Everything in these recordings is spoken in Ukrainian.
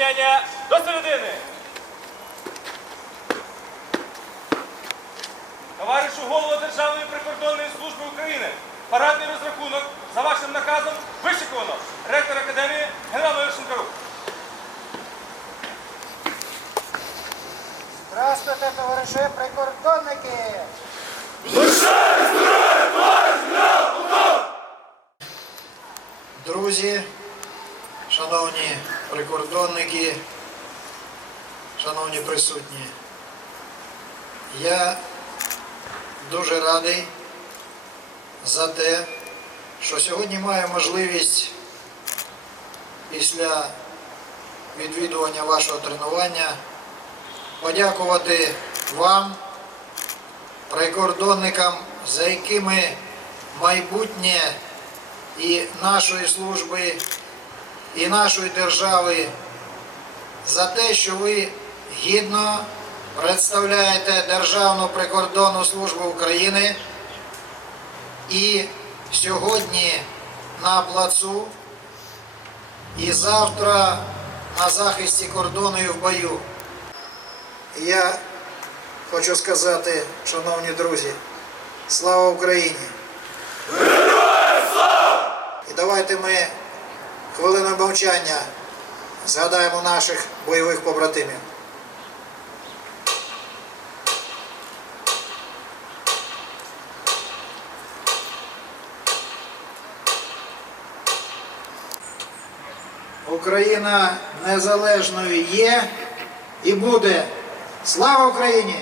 Рівняння до середини. Товаришу голову Державної прикордонної служби України. Парадний розрахунок за вашим наказом вишиковано. Ректор академії генерал-майор Шинкарук. Здравствуйте, товариші прикордонники! Друзі, шановні прикордонники, шановні присутні, я дуже радий за те, що сьогодні маю можливість після відвідування вашого тренування подякувати вам, прикордонникам, за якими майбутнє і нашої служби, і нашої держави, за те, що ви гідно представляєте Державну прикордонну службу України і сьогодні на плацу, і завтра на захисті кордону і в бою. Я хочу сказати, шановні друзі, слава Україні! І давайте ми хвилиною мовчання згадаємо наших бойових побратимів. Україна незалежною є і буде. Слава Україні!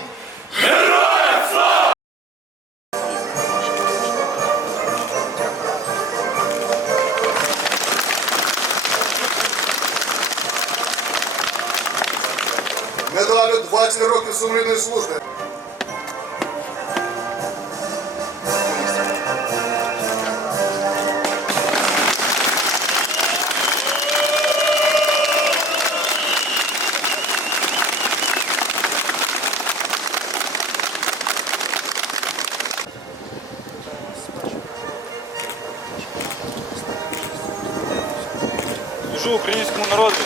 Медалю 20 років сумлінної служби. Служу українському народу.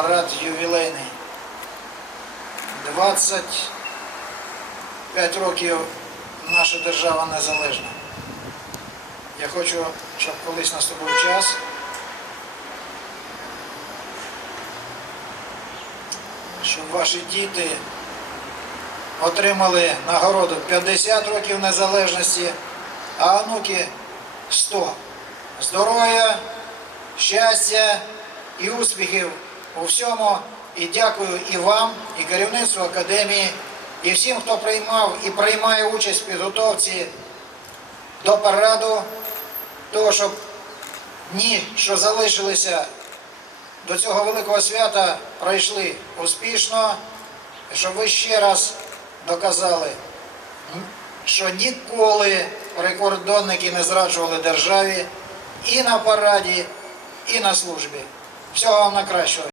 Парад ювілейний. 25 років наша держава незалежна. Я хочу, щоб колись наступив час. Щоб ваші діти отримали нагороду 50 років незалежності, а онуки 100. Здоров'я, щастя і успіхів у всьому. І дякую і вам, і керівництву академії, і всім, хто приймав і приймає участь в підготовці до параду, того, щоб дні, що залишилися до цього великого свята, пройшли успішно, щоб ви ще раз доказали, що ніколи прикордонники не зраджували державі і на параді, і на службі. Всього вам найкращого.